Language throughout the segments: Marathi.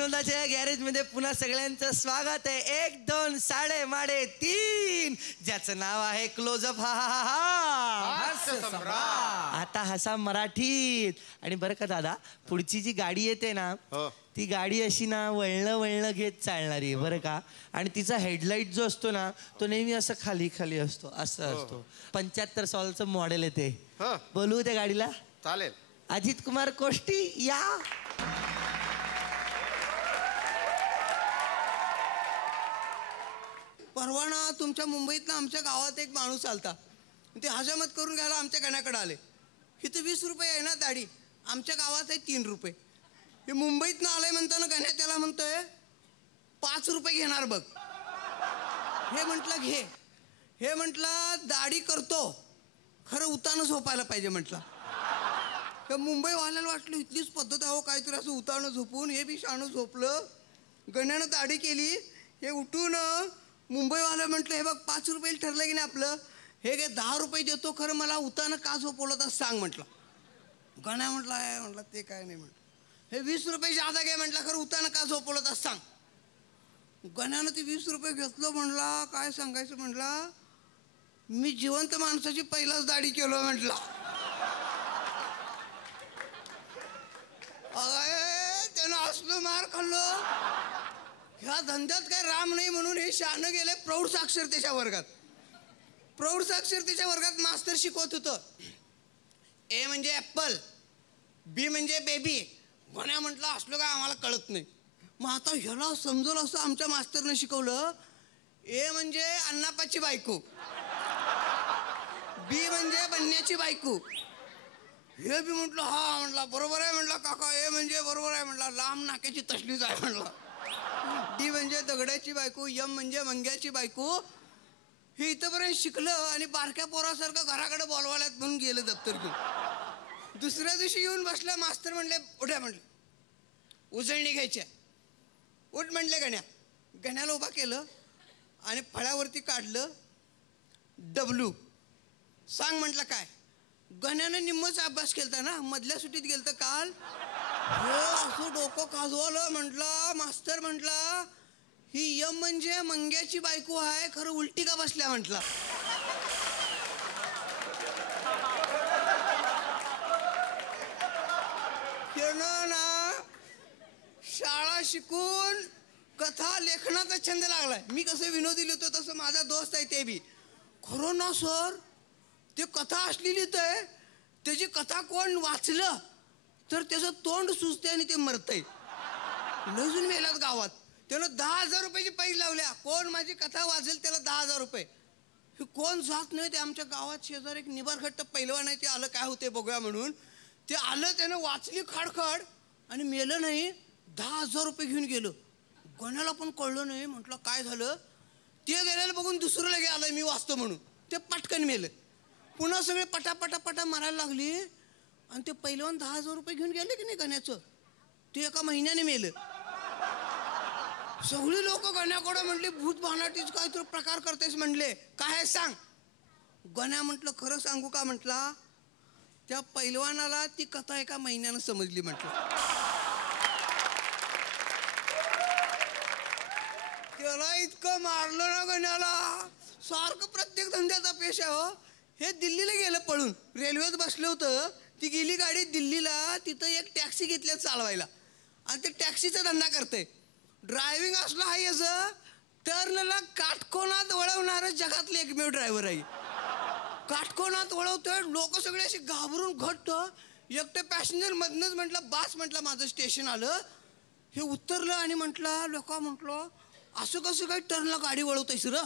विनोदाच्या गॅरेज मध्ये पुन्हा सगळ्यांचं स्वागत आहे. 1 2 साडे माडे 3 ज्याचं नाव आहे क्लोजअप. आता हसा मराठीत. आणि बरं का दादा, पुढची जी गाडी येते ना ती गाडी अशी ना वळणं घेत चालणारी बरं का. आणि तिचा हेडलाईट जो असतो ना तो नेहमी असं खाली खाली असतो, असं असतो. 75 सालचं मॉडेल येते. बोलू त्या गाडीला? चालेल. अजित कुमार कोष्टी या. परवा ना तुमच्या मुंबईत ना आमच्या गावात एक माणूस आलता. ते हजामत करून घ्यायला आमच्या गण्याकडे आले. इथं 20 रुपये आहे ना दाढी, आमच्या गावात आहे 3 रुपये. हे मुंबईत ना आलंय म्हणताना गण्या त्याला म्हणतोय 5 रुपये घेणार बघ. हे म्हटलं घे. हे म्हटलं दाढी करतो खरं उतानं झोपायला पाहिजे म्हटलं. तर मुंबईवाल्याला वाटलं इथलीच पद्धत आहे हो काहीतरी असं उतानं झोपून. हे बी शाणं झोपलं. गण्यानं दाढी केली. हे उठून मुंबईवाला म्हटलं हे बघ 5 रुपये ठरलं की नाही आपलं, हे घे 10 रुपये देतो खरं मला उतानं का झोपवलं तर सांग म्हटलं. गण्या म्हटलं आहे म्हटलं ते काय नाही म्हटलं. हे 20 रुपये जादा घे म्हटलं खरं उतानं का झोपवलं तर सांग. गण्यानं ते 20 रुपये घेतलं. म्हणला काय सांगायचं म्हटला, मी जिवंत माणसाची पहिलाच दाढी केलो म्हटला. त्यानं असलं मार खाल्लं. ह्या धंद्यात काय राम नाही म्हणून हे शहाणं गेले प्रौढ साक्षरतेच्या वर्गात. प्रौढ साक्षरतेच्या वर्गात मास्तर शिकवत होतं. ए म्हणजे ॲपल, बी म्हणजे बेबी. गण्या म्हटलं असलं काय आम्हाला कळत नाही. मग आता ह्याला समजलं असं आमच्या मास्तरनं शिकवलं. ए म्हणजे अण्णापाची बायको, बी म्हणजे बन्याची बायको. हे बी म्हटलं हा म्हटलं बरोबर आहे म्हटलं काका. ए म्हणजे बरोबर आहे म्हटलं लांब नाक्याची तसलीच आहे म्हटलं. डी म्हणजे दगड्याची बायको, यम म्हणजे मंग्याची बायको. हे इथंपर्यंत शिकलं आणि बारक्या पोरासारखं घराकडे बोलवायला म्हणून गेलं दप्तर घेऊन. दुसऱ्या दिवशी येऊन बसला. मास्तर म्हणले उठ्या म्हटले उजळणी घ्यायची. उठ म्हटले गण्या. गण्याला उभा केलं आणि फळ्यावरती काढलं डब्ल्यू. सांग म्हटलं काय. गण्यानं निम्मच अभ्यास केलता ना, मधल्या सुट्टीत गेलतं काल. हो असं डोकं खाजवलं. म्हटलं मास्तर म्हटला ही यम म्हणजे मंग्याची बायको आहे खरं उलटी का बसल्या म्हटला. ना शाळा शिकून कथा लेखनाचा छंद लागलाय. मी कसं विनोदी लिहितो तसं माझा दोस्त आहे ते बी. खरं ना सर ते कथा असली लिहितंय. त्याची कथा कोण वाचलं तर त्याचं तोंड सुचते आणि ते मरतंय. लजून मेलात गावात. त्यानं 10,000 रुपयाची पैज लावल्या. कोण माझी कथा वाचेल त्याला 10,000 रुपये. हे कोण जात नाही. ते आमच्या गावात शेजार एक निबारघट्ट पैलवान आहे. ते आलं काय होते बघूया म्हणून. ते आलं त्यानं वाचली खाडखड आणि मेलं नाही. 10,000 रुपये घेऊन गेलं. गण्याला पण कळलं नाही. म्हटलं काय झालं. ते गेलेलं बघून दुसरं लगे आलं मी वाचतो म्हणून. ते पटकन मेलं. पुन्हा सगळे पटापटा मारायला लागली. आणि ते पैलवान 10,000 रुपये घेऊन गेले की नाही गण्याचं, ते एका महिन्याने मेलं. सगळी लोक गण्याकडे म्हणले भूत भानाटीच काय तर प्रकार करतेस म्हणले. काय सांग. गण्या म्हटलं खरं सांगू का म्हटला, त्या पैलवानाला ती कथा एका महिन्यानं समजली म्हटलं. त्याला इतकं मारलं ना गण्याला. सारखं प्रत्येक धंद्याचा पेश आहे हो. हे दिल्लीला गेलं पळून. रेल्वेत बसलं होतं. ती गेली गाडी दिल्लीला. तिथं एक टॅक्सी घेतल्या चालवायला आणि ते टॅक्सीचा धंदा करते. ड्रायव्हिंग असलं आहे याचं. टर्नला काटकोनात वळवणारं जगातलं एकमेव ड्रायव्हर आहे. काटकोनात वळवतोय. लोक सगळे असे घाबरून घट्ट. एकटं पॅसेंजर मधनच म्हटलं बास म्हटलं माझं स्टेशन आलं. हे उतरलं आणि म्हटलं लोक म्हटलं असं कसं काय टर्नला गाडी वळवतोयस र.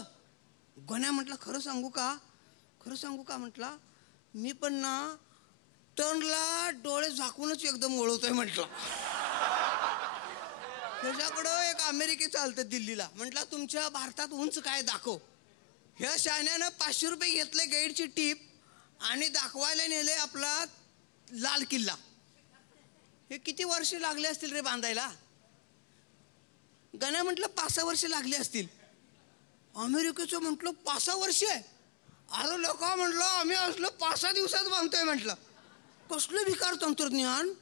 गण्या म्हटलं खरं सांगू का, खरं सांगू का म्हटला, मी पण ना टर्नला डोळे झाकूनच एकदम वळवतोय म्हटलं. त्याच्याकडं एक अमेरिकेत चालतं दिल्लीला. म्हटलं तुमच्या भारतात उंच काय दाखव. ह्या शाण्यानं 500 रुपये घेतले गाईडची टीप आणि दाखवायला नेले आपला लाल किल्ला. हे किती वर्ष लागले असतील रे बांधायला. गण्या म्हटलं 5-6 वर्ष लागली असतील. अमेरिकेचं म्हटलं 5-6 वर्ष. अरे लोक म्हटलं आम्ही असलो 5-6 दिवसात बांधतोय म्हटलं. कसलं भिकार तंत्रज्ञान.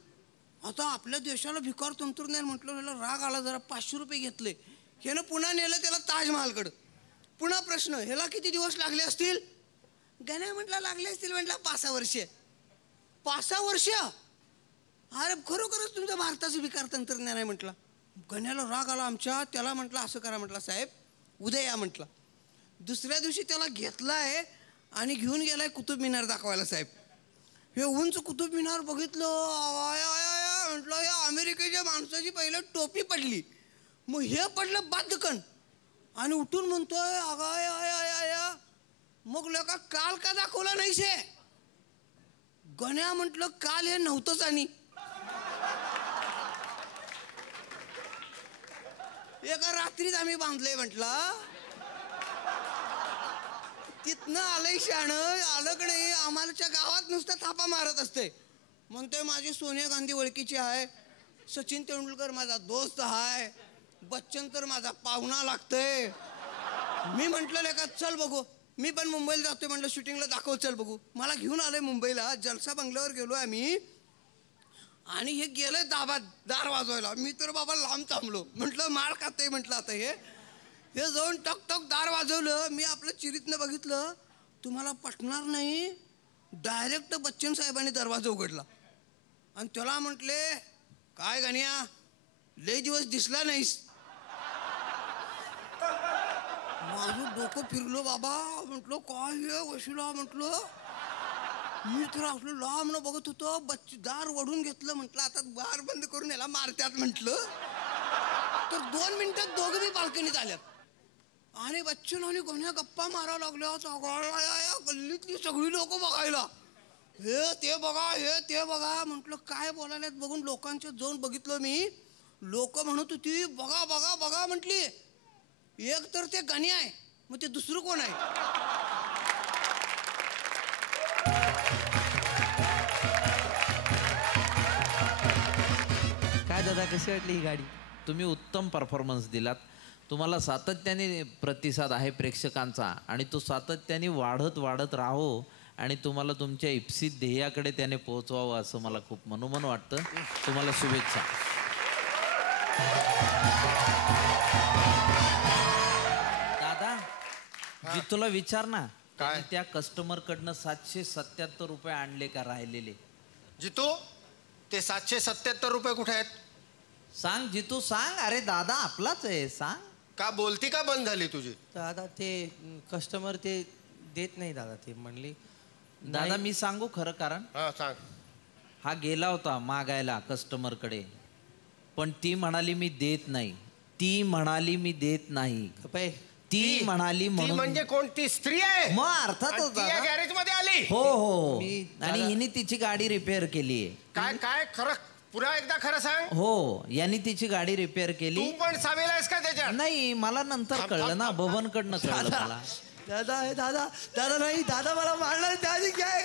आता आपल्या देशाला भिकार तंत्रज्ञान म्हटलं, ह्याला राग आला, जरा 500 रुपये घेतले. ह्यानं पुन्हा नेलं त्याला ताजमहालकडं. पुन्हा प्रश्न, ह्याला किती दिवस लागले असतील? गण्या म्हटला लागले असतील, म्हटलं 5-6 वर्ष. 5-6 वर्ष? अरे खरोखरच तुमचं भारताचं भिकार तंत्रज्ञान आहे म्हटलं. गण्याला राग आला आमच्या. त्याला म्हटलं असं करा, म्हटलं साहेब उद्या या म्हटलं. दुसऱ्या दिवशी त्याला घेतलाय आणि घेऊन गेलाय कुतुब मिनार दाखवायला. साहेब हे उंच कुतुब मिनार बघितलं, म्हटलं या अमेरिकेच्या माणसाची पहिलं टोपी पडली, मग हे पडलं बादकन आणि उठून म्हणतोय आया. मग लोक काल का दाखवला नाहीस हे? गण्या म्हटलं काल हे नव्हतंच. आणि एका रात्रीत आम्ही बांधलंय म्हटलं. तिथनं आलंय शाणं, आलं की नाही, आम्हाच्या गावात नुसतं थापा मारत असते. म्हणतोय माझी सोनिया गांधी ओळखीची आहे, सचिन तेंडुलकर माझा दोस्त आहे, बच्चन तर माझा पाहुणा लागतंय. मी म्हटलं का चल बघू, मी पण मुंबईला जातोय म्हटलं शूटिंगला, दाखव चल बघू. मला घेऊन आलंय मुंबईला, जलसा बंगल्यावर गेलो आम्ही. आणि हे गेलंय दार वाजवायला. मी तर बाबा लांब थांबलो, म्हटलं मार खाते म्हटलं. आता हे जाऊन टक टक दार वाजवलं. मी आपलं चिरीतनं बघितलं, तुम्हाला पटणार नाही, डायरेक्ट बच्चन साहेबांनी दरवाजा उघडला. आणि त्याला म्हटले काय गण्या लय दिवस दिसला नाहीस. माझं डोकं फिरलो बाबा. म्हटलं काय हे वशिला, म्हटलं मी तर आपलं लांब बघत होतो. दार वडून घेतलं, म्हटलं आता दार बंद करून याला मारत्यात म्हटलं. तर 2 मिनिटात दोघं बी बाल्कनीत आल्यात. आणि बच्चन आणि गण्या गप्पा मारायला लागल्या. गल्लीतली सगळी लोक बघायला, हे ते बघा, हे ते बघा. म्हटलं काय बोलायला बघून लोकांच्या जाऊन बघितलं मी. लोक म्हणत होती बघा बघा बघा म्हटली. एक तर ते गण्या आहे, मग ते दुसरं कोण आहे? काय दादा, कशी वाटली ही गाडी? तुम्ही उत्तम परफॉर्मन्स दिलात. तुम्हाला सातत्याने प्रतिसाद आहे प्रेक्षकांचा आणि तो सातत्याने वाढत राहो आणि तुम्हाला तुमच्या इप्सित ध्येयाकडे त्याने पोहोचवावं असं मला खूप मनोमन वाटतं. तुम्हाला शुभेच्छा. दादा जी तुला विचार ना, काय? त्या कस्टमर कडनं 777 रुपये आणले का राहिलेले? जितू ते 777 रुपये कुठे आहेत? सांग जितू सांग. अरे दादा आपलाच आहे, सांग. का बोलती का बंद झाली तुझी? दादा ते कस्टमर ते देत नाही दादा. ते म्हणली दादा मी सांगू खरं कारण? हा सांग. हा गेला होता मागायला कस्टमर कडे, पण ती म्हणाली मी देत नाही. ती म्हणाली मी देत नाही. ती म्हणाली ती म्हणून. म्हणजे कोणती स्त्री आहे? मग अर्थातच दादा. गॅरेज मध्ये आली. हो हो. आणि हिने तिची गाडी रिपेअर केली आहे. काय काय खरं पुन्हा एकदा खरं सांग. हो, यांनी तिची गाडी रिपेअर केली. तू पण सामील आहेस का त्याच्यात? नाही, मला नंतर कळलं ना, बबन कडनं कळलं मला. दादा दादा दादा नाही, दादा मला मारणार. त्याआधी काय